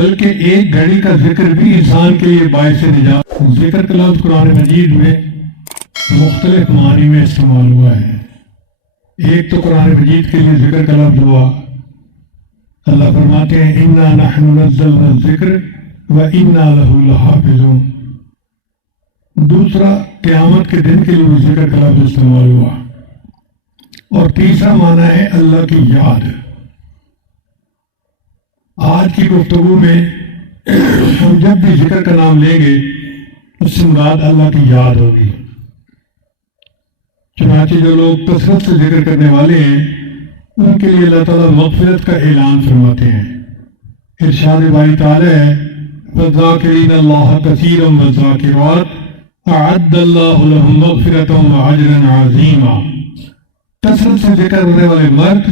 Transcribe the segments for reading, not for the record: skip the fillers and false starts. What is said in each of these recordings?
بلکہ ایک گھڑی کا ذکر بھی انسان کے لیے باعث نجات۔ ذکر کا لفظ قرآن مجید میں مختلف معنی میں استعمال ہوا ہے۔ ایک تو قرآن مجید کے لیے ذکر کا لفظ ہوا، اللہ فرماتے ہیں اِنَّا نَحْنُ نَزَّلْنَا الذِّكْرَ وَإِنَّا لَهُ لَحَافِظُونَ۔ دوسرا قیامت کے دن کے لیے بھی ذکر کا لفظ استعمال ہوا، اور تیسرا معنی ہے اللہ کی یاد۔ آج کی گفتگو میں ہم جب بھی ذکر کا نام لیں گے اس سے مراد اللہ کی یاد ہوگی۔ چنانچہ جو لوگ کثرت سے ذکر کرنے والے ہیں ان کے لیے اللہ تعالیٰ مغفرت کا اعلان فرماتے ہیں۔ ارشاد باری تعالیٰ ہے وَالذَّاكِرِينَ اللَّهَ كَثِيرًا وَالذَّاكِرَاتِ أَعَدَّ اللَّهُ لَهُمْ مَغْفِرَةً وَأَجْرًا عَظِيمًا۔ کثرت سے ذکر کرنے والے مرد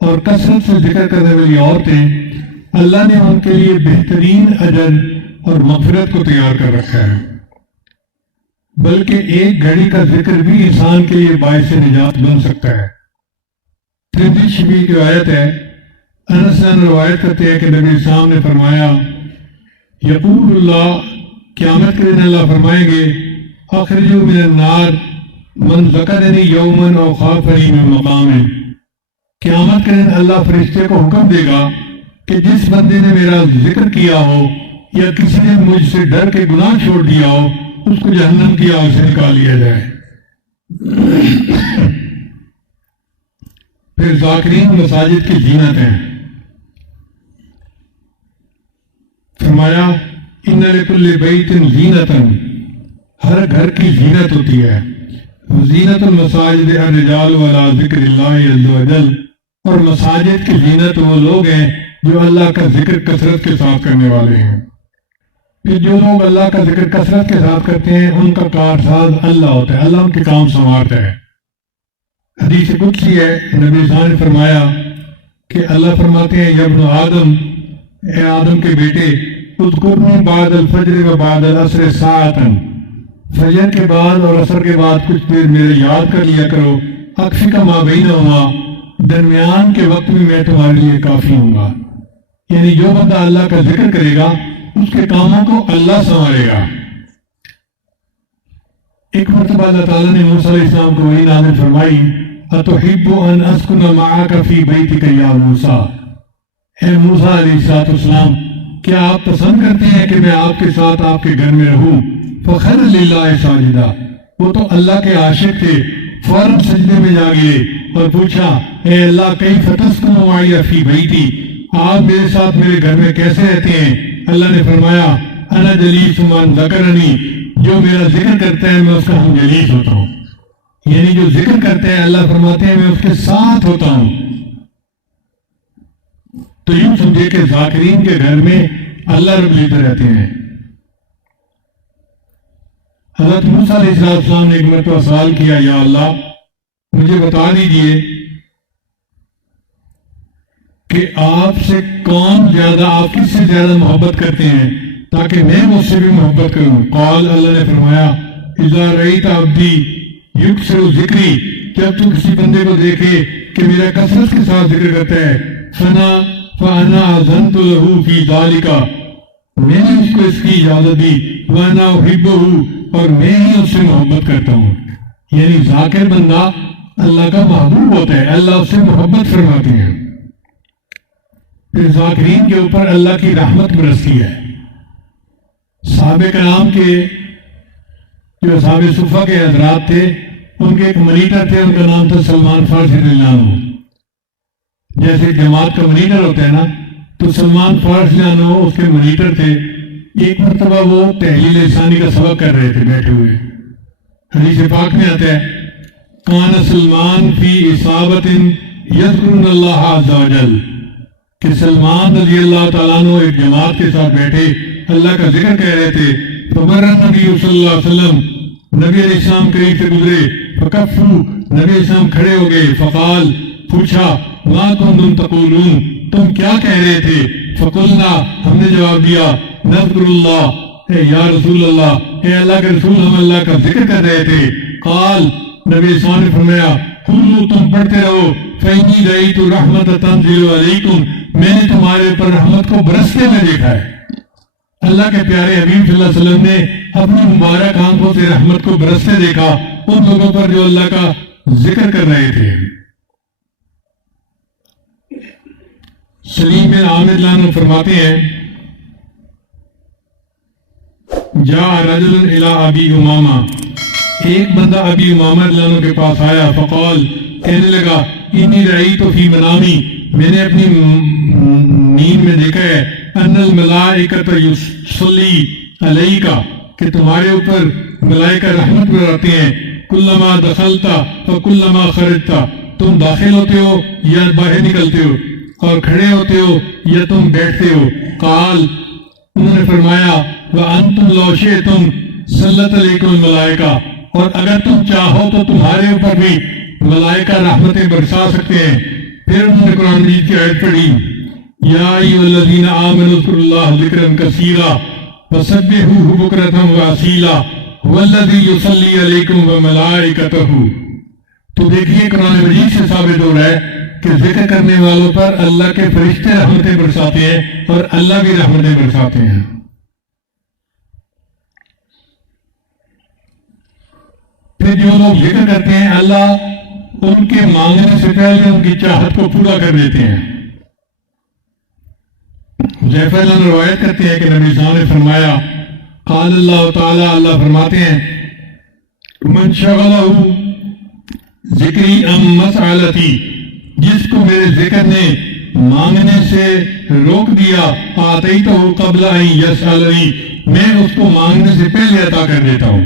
اور کثرت سے ذکر کرنے والی عورتیں، اللہ نے ان کے لیے بہترین اجر اور مغفرت کو تیار کر رکھا ہے۔ بلکہ ایک گھڑی کا ذکر بھی انسان کے لیے باعث نجات بن سکتا ہے۔ ترمذی شریف کی آیت ہے، انس روایت کرتے ہیں کہ نبی اسلام نے فرمایا یقول اللہ، قیامت کے دن اللہ فرمائیں گے اخرجوا من النار من ذکرنی یوما او خافنی من مقام۔ قیامت کے دن اللہ فرشتے کو حکم دے گا کہ جس بندے نے میرا ذکر کیا ہو یا کسی نے مجھ سے ڈر کے گناہ چھوڑ دیا ہو اس کو جہنم کی آگ سے نکال لیا جائے۔ پھر ذاکرین مساجد کی زینت ہیں۔ فرمایا ان لکل بیت زینۃ، ہر گھر کی زینت ہوتی ہے۔ زینت المساجد الرجال ولا ذکر اللہ عز وجل، اور مساجد کی زینت وہ لوگ ہیں جو اللہ کا ذکر کثرت کے ساتھ کرنے والے ہیں۔ پھر جو لوگ اللہ کا ذکر کثرت کے ساتھ کرتے ہیں ان کا کارساز اللہ ہوتا ہے، اللہ ان کے کام سنوارتا ہے۔ حدیث قدسی ہے، نبی صاحب نے فرمایا کہ اللہ فرماتے ہیں یا ابن آدم، اے آدم کے بیٹے، اذکرنی بعد الفجر و بعد العصر ساعتاً، فجر کے بعد اور عصر کے بعد کچھ دیر میرے یاد کر لیا کرو، اکفیک ما بینہما، درمیان کے وقت میں میں تمہارے لیے کافی ہوں گا۔ یعنی جو بندہ اللہ کا ذکر کرے گا اس کے کاموں کو اللہ سنوارے گا۔ ایک مرتبہ اللہ تعالیٰ نے موسیٰ علیہ السلام کو وحی نازل فرمائی اتحب ان اسکن معاک فی بیتک یا موسیٰ، اے موسیٰ علیہ السلام کیا آپ پسند کرتے ہیں کہ میں آپ کے ساتھ آپ کے گھر میں رہوں؟ فخر للہ ساجدہ، وہ تو اللہ کے عاشق تھے، فوراً سجدے میں جا گئے اور پوچھا اے اللہ کیف تسکن معی فی بیتی، آپ میرے ساتھ میرے گھر میں کیسے رہتے ہیں؟ اللہ نے فرمایا انا جلیس من ذکرنی، جو میرا ذکر کرتا ہے میں اس کا ہم جلیس ہوتا ہوں۔ یعنی جو ذکر کرتے ہیں اللہ فرماتے ہیں میں اس کے ساتھ ہوتا ہوں۔ تو یوں سمجھے کہ ذاکرین کے گھر میں اللہ رب العزت رہتے ہیں۔ حضرت موسیٰ علیہ السلام نے ایک مرتبہ سوال کیا یا اللہ مجھے بتا دیجئے کہ آپ سے کون زیادہ، آپ کس سے زیادہ محبت کرتے ہیں تاکہ میں مجھ سے بھی محبت کروں۔ قال، اللہ نے فرمایا اذا رأیت عبدی یکثر ذکری، جب تو کسی بندے کو دیکھے کہ میرا کثرت کے ساتھ ذکر کرتا ہے، فانا اذنت له فی ذالک، میں نے اس کو اس کی اجازت دی، وانا احبہ، اور میں ہی اس سے محبت کرتا ہوں۔ یعنی ذاکر بندہ اللہ کا محبوب ہوتا ہے، اللہ اس سے محبت فرماتے ہیں۔ پھر ذاکرین کے اوپر اللہ کی رحمت برستی ہے۔ صحابہ کرام کے جو اصحاب صفہ کے حضرات تھے ان کے ایک منیٹر تھے، ان کا نام تھا سلمان فارسی رضی اللہ عنہ۔ جیسے جماعت کا منیٹر ہوتا ہے نا، تو سلمان فارسی رضی اللہ عنہ اس کے منیٹر تھے۔ ایک مرتبہ وہ تحلیل لسانی کا سبق کر رہے تھے بیٹھے ہوئے۔ حدیث پاک میں آتا ہے کان سلمان فی اصابت یذکرون اللہ عز وجل، کہ سلمان رضی اللہ تعالیٰ عنہ ایک جماعت کے ساتھ بیٹھے اللہ کا ذکر کہہ رہے تھے۔ فمر نبی صلی اللہ علیہ وسلم، نبی علیہ السلام قریب سے گزرے، فکفو، نبی علیہ السلام کھڑے ہو گئے، فقال، پوچھا، ما کنتم تقولون، تم کیا کہہ رہے تھے؟ فقلنا، ہم نے جواب دیا، نذکر اللہ، اے یا رسول اللہ، اے اللہ کے رسول ہم اللہ کا ذکر کر رہے تھے۔ قال، نبی علیہ السلام نے فرمایا، قولوا، تم پڑھتے رہو، فإنی رأیت رحمت تنزل علیکم، میں نے تمہارے اوپر رحمت کو برستے میں دیکھا ہے۔ اللہ کے پیارے حبیب صلی اللہ علیہ وسلم نے اپنی مبارک آنکھوں سے رحمت کو برستے دیکھا ان لوگوں پر جو اللہ کا ذکر کر رہے تھے۔ سلیم بن عامر رضی اللہ عنہ فرماتے ہیں جاء رجل الی ابی امامہ، ایک بندہ ابی امامہ رضی اللہ عنہ کے پاس آیا، فقال، کہنے لگا، انی رأیت فی منامی، میں نے اپنی نیند میں دیکھا ہے، ان الملائکۃ یصلی علیک، کہ تمہارے اوپر ملائکہ رحمت برساتے ہیں، کلما دخلت فکلما خرجت، تم داخل ہوتے ہو یا باہر نکلتے ہو، اور کھڑے ہوتے ہو یا تم بیٹھتے ہو۔ قال، انہوں نے فرمایا، وَأَنْتُمْ لَوْ شِئْتُمْ سَلَّتْ عَلَيْكُمُ الْمَلَائِكَةُ، اور اگر تم چاہو تو تمہارے اوپر بھی ملائکہ رحمتیں برسا سکتے ہیں۔ پھر انہوں نے قرآن مجید کی آیت پڑھی، یا ایھا الذین آمنوا اذکروا اللہ ذکرا کثیرا وسبحوہ بکرۃ وأصیلا ھو الذی یصلی علیکم وملائکتہ۔ تو دیکھیے قرآن مجید سے ثابت ہو رہا ہے کہ ذکر کرنے والوں پر اللہ کے فرشتے رحمتیں برساتے ہیں اور اللہ بھی رحمتیں برساتے ہیں۔ پھر جو لوگ ذکر کرتے ہیں اللہ ان کے مانگنے سے پہلے ان کی چاہت کو پورا کر دیتے ہیں۔ حذیفہ رضی اللہ عنہ روایت کرتے ہیں کہ نبی صلی اللہ علیہ وسلم نے فرمایا، قال اللہ تعالیٰ، اللہ فرماتے ہیں، من شغلہ ذکری ام مسألتی، جس کو میرے ذکر نے مانگنے سے روک دیا، آتیتہ قبل ان یسألنی، میں اس کو مانگنے سے پہلے عطا کر دیتا ہوں۔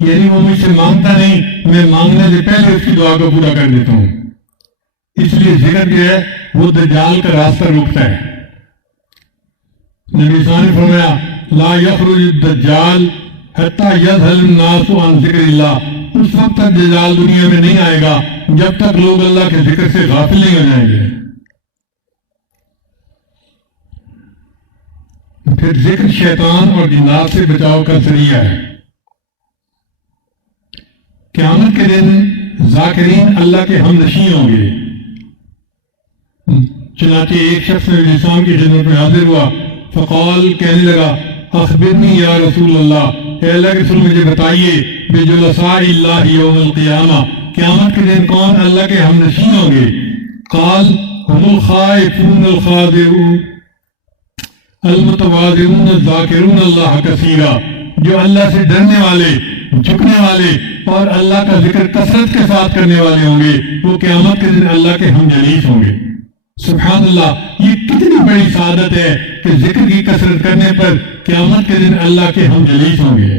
یعنی وہ مجھ سے مانگتا نہیں، میں مانگنے سے پہلے اس کی دعا کو پورا کر دیتا ہوں۔ اس لیے ذکر جو ہے وہ دجال کا راستہ روکتا ہے۔ نبی صلی اللہ علیہ وسلم نے فرمایا، لا یخرج الدجال حتی یذہل الناس عن ذکر اللہ، اس وقت تک دجال دنیا میں نہیں آئے گا جب تک لوگ اللہ کے ذکر سے غافل نہیں ہو جائیں گے۔ پھر ذکر شیطان اور جنات سے بچاؤ کا ذریعہ ہے۔ قیامت کے دن ذاکرین اللہ کے ہم نشیں ہوں گے۔ چنانچہ ایک شخص نبی اسلام کی خدمت میں حاضر ہوا، فقال، کہنے لگا، اخبرنی یا رسول اللہ، اے اللہ کے رسول مجھے بتائیے، بجلساء اللہ یوم القیامہ، قیامت کے دن کون اللہ کے ہم نشیں ہوں گے؟ قال، هم الخائفون الخاضعون المتواضعون الذاکرون اللہ کثیرا، جو اللہ سے ڈرنے والے، جھکنے والے اور اللہ کا ذکر کثرت کے ساتھ کرنے والے ہوں گے، وہ قیامت کے دن اللہ کے ہم جلیس ہوں گے۔ سبحان اللہ، یہ کتنی بڑی سعادت ہے کہ ذکر کی کثرت کرنے پر قیامت کے دن اللہ کے ہم جلیس ہوں گے۔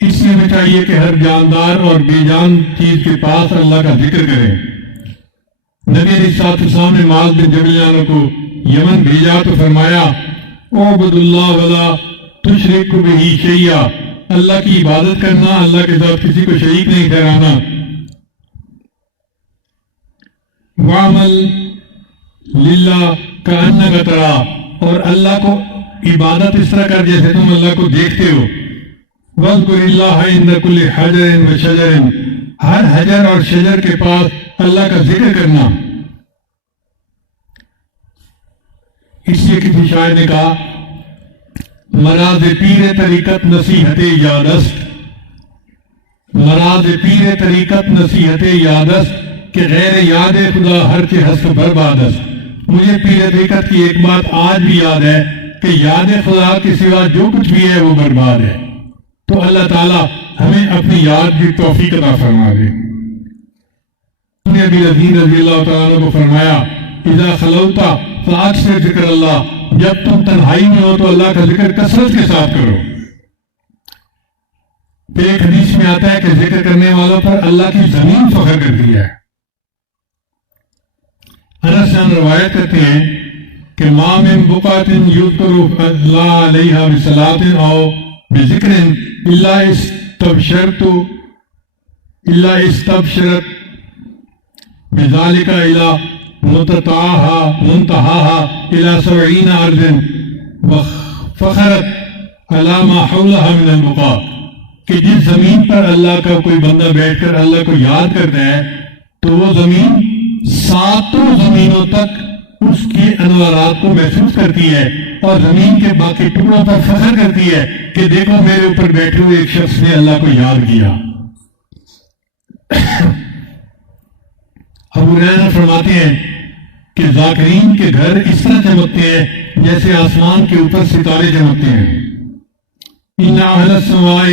اس لیے ہمیں چاہیے کہ ہر جاندار اور بے جان چیز کے پاس اللہ کا ذکر کریں۔ نبی علیہ السلام نے معاذ بن جبل عنہ کو یمن بھیجا تو فرمایا، اعبد اللہ ولا تشرک بہ شیئا، اللہ کی عبادت کرنا، اللہ کے ساتھ کسی کو شریک نہیں ٹھہرانا۔ وعمل للہ کأنک ترا، اور اللہ کو عبادت اس طرح کر جیسے تم اللہ کو دیکھتے ہو۔ واذکر اللہ عند کل حجر وشجر، ہر حجر اور شجر کے پاس اللہ کا ذکر کرنا۔ اس لیے کسی شاعر نے کہا، مراز پیر طریقت نصیحت یادست، مراز پیر طریقت نصیحت یادست، کہ غیر یاد خدا ہر چہ ہست بربادست۔ مجھے پیر طریقت کی ایک بات آج بھی یاد ہے کہ یاد خدا کے سوا جو کچھ بھی ہے وہ برباد ہے۔ تو اللہ تعالیٰ ہمیں اپنی یاد کی توفیق عطا فرما دے۔ نبی رضی اللہ تعالیٰ عنہ کو فرمایا، اذا خلوت فاکثر ذکر اللہ، جب تم تنہائی میں ہو تو اللہ کا ذکر کثرت کے ساتھ کرو۔ پھر ایک حدیث میں آتا ہے کہ ذکر کرنے والوں پر اللہ کی زمین فخر کرتی ہے۔ انس روایت کرتے ہیں کہ ما من بقعۃ یذکر اللہ علیہا بصلاۃ او بذکر الا استبشرت بذالک الی منتہاها الى 70 ارض وفخرت علی ما حولها من البقاع، کہ جس زمین پر اللہ کا کوئی بندہ بیٹھ کر اللہ کو یاد کرتا ہے تو وہ زمین ساتوں زمینوں تک اس کے انوارات کو محسوس کرتی ہے اور زمین کے باقی ٹکڑوں پر فخر کرتی ہے کہ دیکھو میرے اوپر بیٹھے ہوئے ایک شخص نے اللہ کو یاد کیا۔ ابو ہریرہ فرماتے ہیں کہ ذاکرین کے گھر اس طرح چمکتے ہیں جیسے آسمان کے اوپر ستارے چمکتے ہیں۔ ان اہل السماء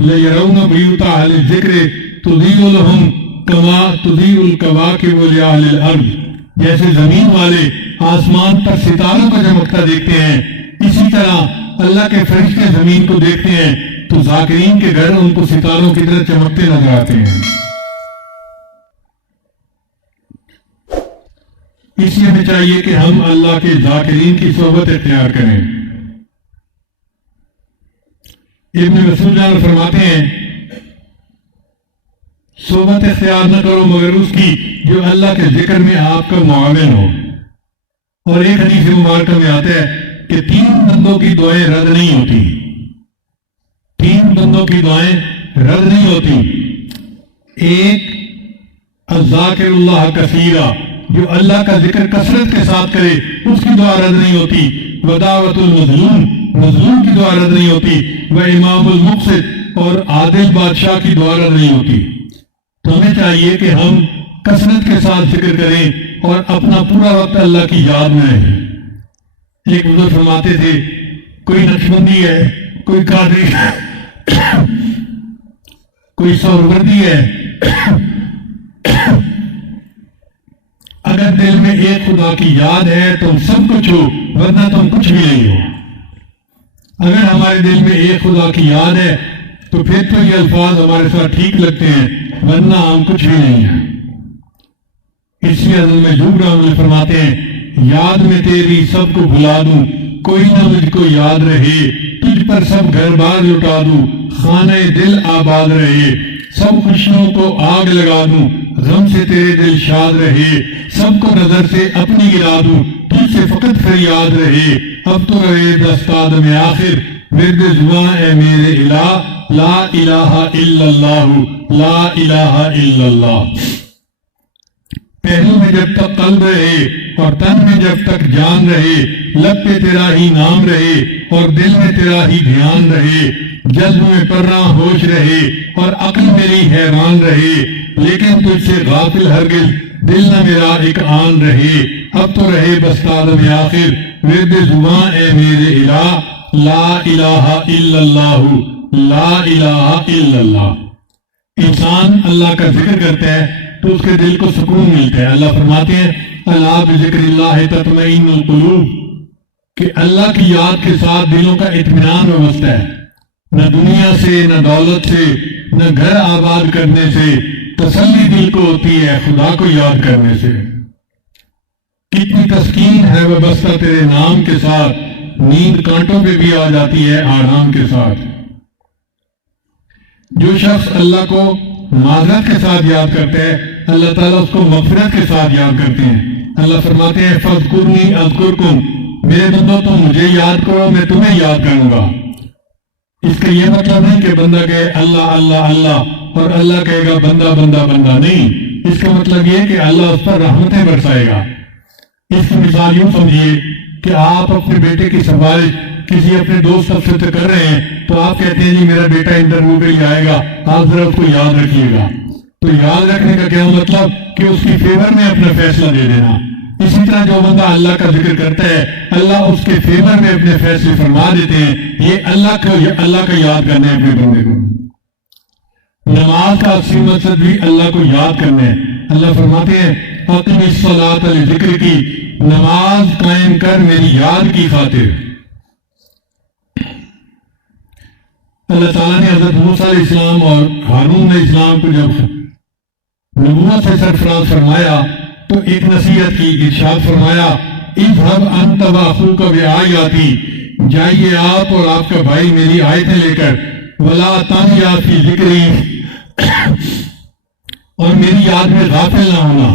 لیرون بیوت اہل الذکر تضیء لهم کما تضیء الکواکب لاہل الارض، جیسے زمین والے آسمان پر ستاروں کو چمکتا دیکھتے ہیں، اسی طرح اللہ کے فرشتے زمین کو دیکھتے ہیں تو ذاکرین کے گھر ان کو ستاروں کی طرح چمکتے نظر آتے ہیں۔ اس لیے ہمیں چاہیے کہ ہم اللہ کے ذاکرین کی صحبت اختیار کریں۔ ابن مسعود فرماتے ہیں صحبت اختیار نہ کرو مگر اس کی جو اللہ کے ذکر میں آپ کا معاون ہو۔ اور ایک حدیث مبارکہ میں آتا ہے کہ 3 بندوں کی دعائیں رد نہیں ہوتی، 3 بندوں کی دعائیں رد نہیں ہوتی۔ ایک الذاکر اللہ کثیرا، جو اللہ کا ذکر کثرت کے ساتھ کرے اس کی دعا رد نہیں ہوتی۔ ودعوت المظلوم، مظلوم کی دعا رد نہیں ہوتی۔ وامام المقسط، اور عادل بادشاہ کی دعا رد نہیں ہوتی۔ تو ہمیں چاہیے کہ ہم کثرت کے ساتھ ذکر کریں اور اپنا پورا وقت اللہ کی یاد میں رہیں۔ ایک بزرگ فرماتے تھے کوئی نقشبندی ہے، کوئی قادری ہے، کوئی سہروردی ہے، اگر دل میں ایک خدا کی یاد ہے تم سب کچھ ہو، ورنہ تم کچھ بھی نہیں ہو۔ اگر ہمارے دل میں ایک خدا کی یاد ہے تو پھر تو یہ الفاظ ہمارے ساتھ ٹھیک لگتے ہیں، ورنہ ہم کچھ بھی نہیں ہیں۔ اس لیے حضرت محجوب رحمۃ اللہ فرماتے ہیں یاد میں تیری سب کو بھلا دوں، کوئی نہ مجھ کو یاد رہے، تجھ پر سب گھر بار لٹا دوں، خانہ دل آباد رہے، سب خوشیوں کو آگ لگا دوں، غم سے تیرے دل شاد رہے، سب کو نظر سے اپنی گرا دوں، تجھ سے فقط فریاد رہے، اب تو رہے دستاد میں آخر، ورد زباں اے میرے الہ، لا الہ الا اللہ، لا الہ الا اللہ۔ پہلو میں جب تک قلب رہے اور تن میں جب تک جان رہے، لب پہ تیرا ہی نام رہے اور دل میں تیرا ہی دھیان رہے، جذب میں پرنا ہوش رہے اور عقل میری حیران رہے، لیکن تجھ سے غافل ہرگز دل نہ میرا ایک آن رہے، اب تو رہے بستاد میں آخر، ورد زباں اے میرے الہ، لا الہ الا اللہ، لا الہ الا اللہ۔ انسان اللہ کا ذکر کرتا ہے تو اس کے دل کو سکون ملتا ہے۔ اللہ فرماتے ہیں الا بذکر اللہ تطمئن القلوب، کہ اللہ کی یاد کے ساتھ دلوں کا اطمینان وابستہ ہے۔ نہ دنیا سے، نہ دولت سے، نہ گھر آباد کرنے سے تسلی دل کو ہوتی ہے، خدا کو یاد کرنے سے۔ کتنی تسکین ہے وابستہ تیرے نام کے ساتھ، نیند کانٹوں پہ بھی آ جاتی ہے آرام کے ساتھ۔ جو شخص اللہ کو معذرت کے ساتھ یاد کرتا ہے اللہ تعالیٰ اس کو مغفرت کے ساتھ یاد کرتے ہیں۔ اللہ فرماتے ہیں فاذکرنی اذکرکم، میرے بندو تم مجھے یاد کرو میں تمہیں یاد کروں گا۔ اس کا یہ مطلب نہیں کہ بندہ کہے اللہ اللہ اللہ اور اللہ کہے گا بندہ بندہ بندہ، نہیں، اس کا مطلب یہ کہ اللہ اس پر رحمتیں برسائے گا۔ اس کی مثال یوں سمجھیے کہ آپ اپنے بیٹے کی سفارش کسی اپنے دوست افسر سے کر رہے ہیں تو آپ کہتے ہیں جی میرا بیٹا انٹرویو کے لیے آئے گا، آپ ذرا اس کو یاد رکھیے گا۔ تو یاد رکھنے کا کیا مطلب کہ اس کی فیور میں اپنا فیصلہ دے دینا۔ اسی طرح جو بندہ اللہ کا ذکر کرتا ہے اللہ اس کے فیور میں اپنے فیصلے فرما دیتے ہیں۔ یہ اللہ کا یاد کرنا ہے اپنے بندے کو۔ نماز کا اصلی مقصد بھی اللہ کو یاد کرنا ہے۔ اللہ فرماتے ہیں اقم الصلاۃ لذکر کی، نماز قائم کر میری یاد کی خاطر۔ اللہ تعالیٰ نے حضرت موسیٰ علیہ السلام اور ہارون علیہ السلام کو جب نبوت سے سرفراز فرمایا تو ایک نصیحت کی، ارشاد فرمایا اذهب انت واخوک بآیاتی، جائیے آپ اور آپ کا بھائی میری آیتیں لے کر، ولا تنیا فی ذکری، اور میری یاد میں غافل نہ ہونا۔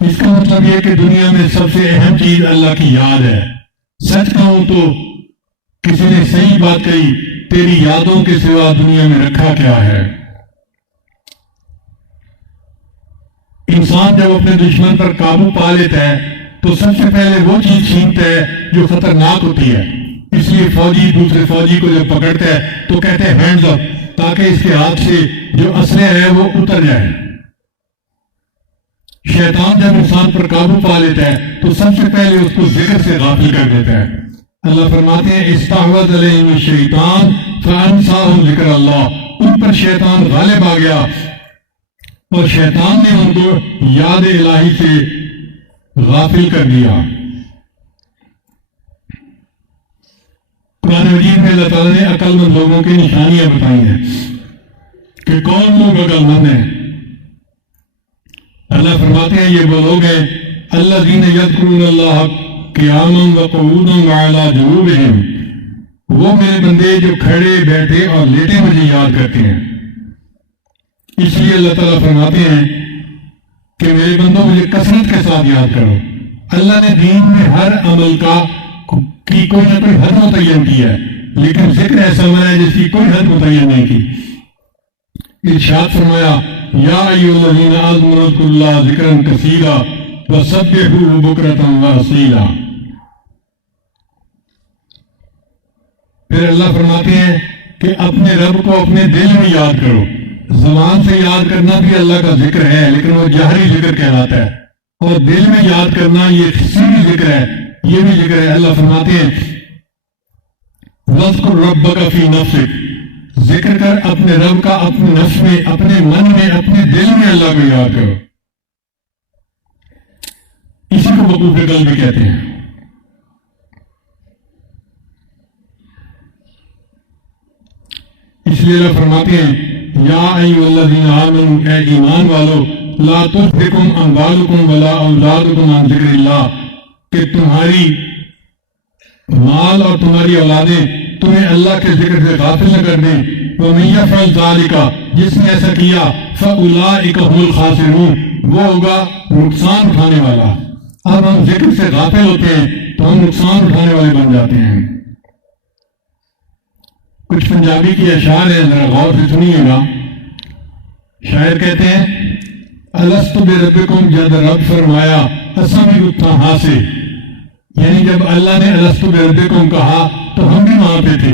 اس کا مطلب یہ کہ دنیا میں سب سے اہم چیز اللہ کی یاد ہے۔ سچ کہوں تو کسی نے صحیح بات کہی، تیری یادوں کے سوا دنیا میں رکھا کیا ہے۔ انسان جب اپنے دشمن پر قابو پا لیتا ہے تو سب سے پہلے وہ چیز چھینتا ہے جو خطرناک ہوتی ہے. اس لیے فوجی دوسرے فوجی کو جب پکڑتا ہے تو کہتے ہیں ہینڈز اپ، تاکہ اس کے ہاتھ سے جو اسلحہ ہے وہ اتر جائے. شیطان جب انسان پر قابو پا لیتا ہے تو سب سے پہلے اس کو ذکر سے غافل کر دیتا ہے. اللہ فرماتے ہیں استحوذ علیہم الشیطان فانساہم ذکر اللہ، ان پر شیطان غالب آ گیا اور شیطان نے ان کو یاد الہی سے غافل کر دیا. قرآن مجید میں اللہ تعالیٰ نے عقل مند لوگوں کی نشانیاں بتائی ہیں کہ کون لوگ عقل مند ہیں. اللہ فرماتے ہیں یہ وہ لوگ ہیں الذین یذکرون اللہ قیاما وقعودا وعلی جنوبہم، وہ میرے بندے جو کھڑے بیٹھے اور لیٹے مجھے یاد کرتے ہیں. اس لیے اللہ تعالیٰ فرماتے ہیں کہ میرے بندوں مجھے کثرت کے ساتھ یاد کرو. اللہ نے دین میں ہر عمل کی کوئی نہ کوئی حد متعین کی ہے، لیکن ذکر ایسا عمل ہے جس کی کوئی حد متعین نہیں کی. ارشاد فرمایا یا ایھا الذین آمنوا اذکروا اللہ ذکرا کثیرا وسبحوہ بکرۃ واصیلا. پھر اللہ فرماتے ہیں کہ اپنے رب کو اپنے دل میں یاد کرو. زبان سے یاد کرنا بھی اللہ کا ذکر ہے، لیکن وہ جہری ذکر کہلاتا ہے، اور دل میں یاد کرنا یہ سری ذکر ہے، یہ بھی ذکر ہے. اللہ فرماتے ہیں وَاذْكُرْ رَبَّكَ فِي نَفْسِكَ، ذکر کر اپنے رب کا اپنے نفس میں، اپنے من میں، اپنے دل میں اللہ کو یاد کرو. اسی کو وقوف قلب بھی کہتے ہیں. اس لیے اللہ فرماتے ہیں یا ایھا الذین آمنوا، اے ایمان والو، لا تلہکم اموالکم ولا اولادکم عن ذکر اللہ، کہ تمہاری مال اور تمہاری اولادیں تمہیں اللہ کے ذکر سے غافل نہ کر دیں. وَمَن يَفْعَلْ ذَلِكَ، جس نے ایسا کیا فَأُولَٰئِكَ هُمُ الْخَاسِرُونَ، وہ ہوگا نقصان اٹھانے والا. اب ہم ذکر سے غافل ہوتے ہیں تو ہم نقصان اٹھانے والے بن جاتے ہیں. کچھ پنجابی کی اشعار ہیں، ذرا غور سے سنیے گا. شاعر کہتے ہیں الست بربکم، جب رب فرمایا اساں بھی اتھا ہاں سے، یعنی جب اللہ نے الست بربکم کہا تو ہم بھی وہاں پہ تھے.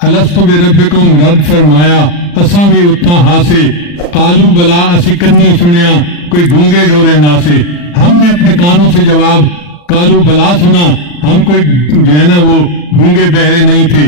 الست بربکم، رب فرمایا اساں بھی اتھا ہاں سے، قالوا بلا، اسی کنی سنیا کوئی گونگے ڈورے نہ سے. ہم نے اپنے کانوں سے جواب قالوا بلا سنا، ہم کوئی جو ہے نا وہ گونگے بہرے نہیں تھے.